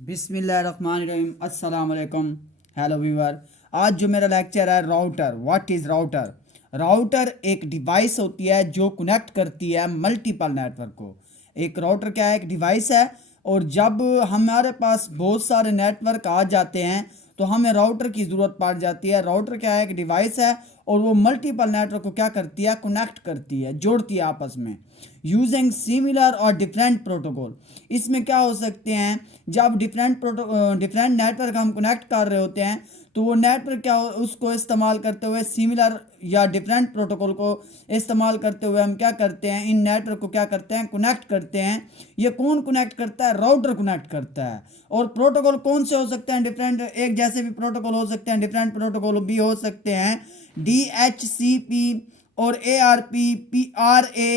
बिस्मिल्लाहिर्रहमानिर्रहीम अस्सलाम वालेकुम। हेलो व्यूअर, आज जो मेरा लेक्चर है router. What is router? Router एक डिवाइस होती है जो कनेक्ट करती है मल्टीपल नेटवर्क को। एक राउटर क्या है? एक डिवाइस है। और जब हमारे पास बहुत सारे नेटवर्क आ जाते हैं तो हमें राउटर की ज़रूरत पड़ जाती है। राउटर क्या है? एक डिवाइस है और वो मल्टीपल नेटवर्क को क्या करती है? कनेक्ट करती है, जोड़ती है आपस में यूजिंग सिमिलर और डिफरेंट प्रोटोकॉल। इसमें क्या हो सकते हैं? जब डिफरेंट नेटवर्क हम कनेक्ट कर रहे होते हैं तो वो नेटवर्क उसको इस्तेमाल करते हुए सिमिलर या डिफरेंट प्रोटोकॉल को इस्तेमाल करते हुए हम क्या करते हैं? इन नेटवर्क को क्या करते हैं? कनेक्ट करते हैं। ये कौन कनेक्ट करता है? राउटर कनेक्ट करता है। और प्रोटोकॉल कौन से हो सकते हैं? डिफरेंट, एक जैसे भी प्रोटोकॉल हो सकते हैं, डिफरेंट प्रोटोकॉल भी हो सकते हैं। DHCP और ARP, PRA,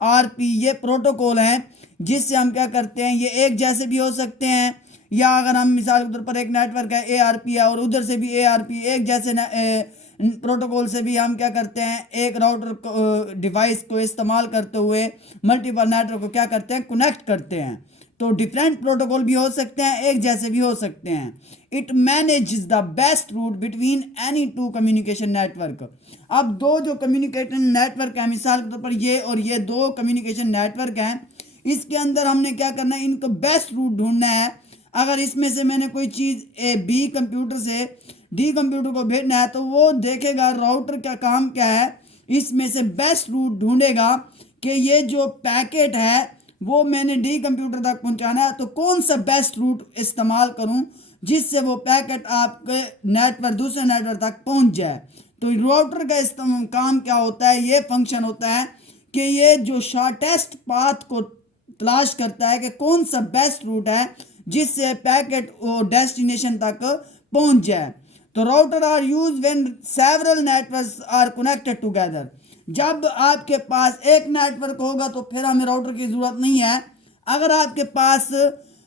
RP, ये प्रोटोकॉल हैं जिससे हम क्या करते हैं? ये एक जैसे भी हो सकते हैं, या अगर हम मिसाल के तौर पर एक नेटवर्क है ARP है और उधर से भी ARP, एक जैसे प्रोटोकॉल से भी हम क्या करते हैं? एक राउटर डिवाइस को इस्तेमाल करते हुए मल्टीपल नेटवर्क को क्या करते हैं? कनेक्ट करते हैं। तो डिफरेंट प्रोटोकॉल भी हो सकते हैं, एक जैसे भी हो सकते हैं। It manages the best route between any two communication network. अब दो जो कम्युनिकेशन नेटवर्क है, मिसाल के तौर पर ये और ये दो कम्युनिकेशन नेटवर्क हैं, इसके अंदर हमने क्या करना है? इनको बेस्ट रूट ढूंढना है। अगर इसमें से मैंने कोई चीज़ B कंप्यूटर से D कंप्यूटर को भेजना है तो वो देखेगा राउटर का काम क्या है, इसमें से बेस्ट रूट ढूंढेगा कि ये जो पैकेट है वो मैंने D कंप्यूटर तक पहुंचाना है, तो कौन सा बेस्ट रूट इस्तेमाल करूं जिससे वो पैकेट आपके नेटवर्क, दूसरे नेटवर्क तक पहुंच जाए। तो राउटर का काम क्या होता है? ये फंक्शन होता है कि ये जो शॉर्टेस्ट पाथ को तलाश करता है कि कौन सा बेस्ट रूट है जिससे पैकेट डेस्टिनेशन तक पहुंच जाए। तो router are use when several networks are connected together. जब आपके पास एक नेटवर्क होगा तो फिर हमें राउटर की ज़रूरत नहीं है। अगर आपके पास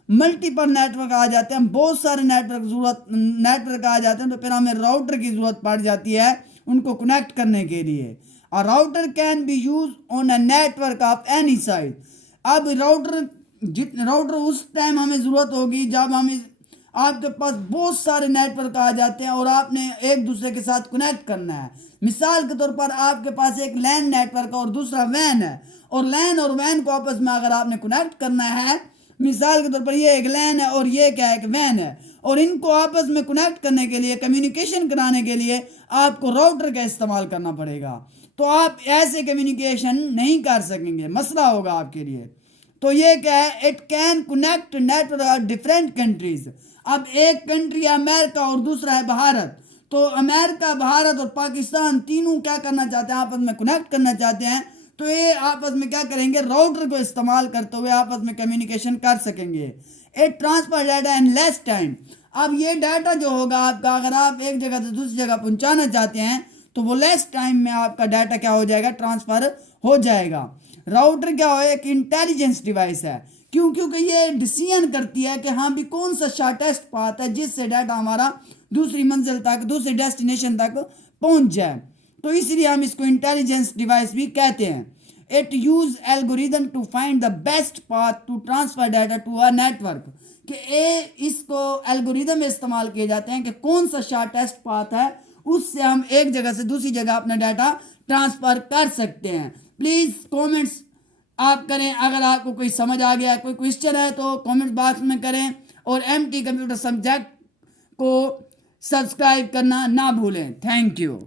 मल्टीपल नेटवर्क आ जाते हैं, बहुत सारे नेटवर्क आ जाते हैं, तो फिर हमें राउटर की ज़रूरत पड़ जाती है उनको कनेक्ट करने के लिए। A router can be used on a network of any size। अब राउटर उस टाइम हमें ज़रूरत होगी जब हमें, आपके पास बहुत सारे नेटवर्क आ जाते हैं और आपने एक दूसरे के साथ कनेक्ट करना है। मिसाल के तौर पर आपके पास एक लैन नेटवर्क और दूसरा वैन है, और लैन और वैन को आपस में अगर आपने कनेक्ट करना है, मिसाल के तौर पर ये एक लैन है और ये क्या है? एक वैन है, और इनको आपस में कनेक्ट करने के लिए, कम्युनिकेशन कराने के लिए आपको राउटर का इस्तेमाल करना पड़ेगा। तो आप ऐसे कम्युनिकेशन नहीं कर सकेंगे, मसला होगा आपके लिए। तो ये क्या है? It can connect network different countries. अब एक कंट्री है अमेरिका और दूसरा है भारत, तो अमेरिका, भारत और पाकिस्तान तीनों क्या करना चाहते हैं? आपस में कनेक्ट करना चाहते हैं। तो ये आपस में क्या करेंगे? राउटर को इस्तेमाल करते हुए आपस में कम्युनिकेशन कर सकेंगे। It transfer data in less time. अब ये डाटा जो होगा आपका, अगर आप एक जगह से दूसरी जगह पहुंचाना चाहते हैं तो वो लेस टाइम में आपका डाटा क्या हो जाएगा? ट्रांसफर हो जाएगा। राउटर क्या है? एक इंटेलिजेंस डिवाइस है। क्यों? क्योंकि ये डिसीजन करती है कि हाँ भी कौन सा शॉर्टेस्ट पाथ है जिससे डाटा हमारा दूसरी मंजिल तक, दूसरे डेस्टिनेशन तक पहुंच जाए। तो इसलिए हम इसको इंटेलिजेंस डिवाइस भी कहते हैं। It use algorithm to find the best path to transfer data to a network. कि इसको एल्गोरिदम इस्तेमाल किए जाते हैं कि कौन सा शॉर्टेस्ट पाथ है, उससे हम एक जगह से दूसरी जगह अपना डाटा ट्रांसफ़र कर सकते हैं। प्लीज़ कमेंट्स आप करें, अगर आपको कोई समझ आ गया, कोई क्वेश्चन है तो कमेंट बॉक्स में करें, और MT कंप्यूटर सब्जेक्ट को सब्सक्राइब करना ना भूलें। Thank you.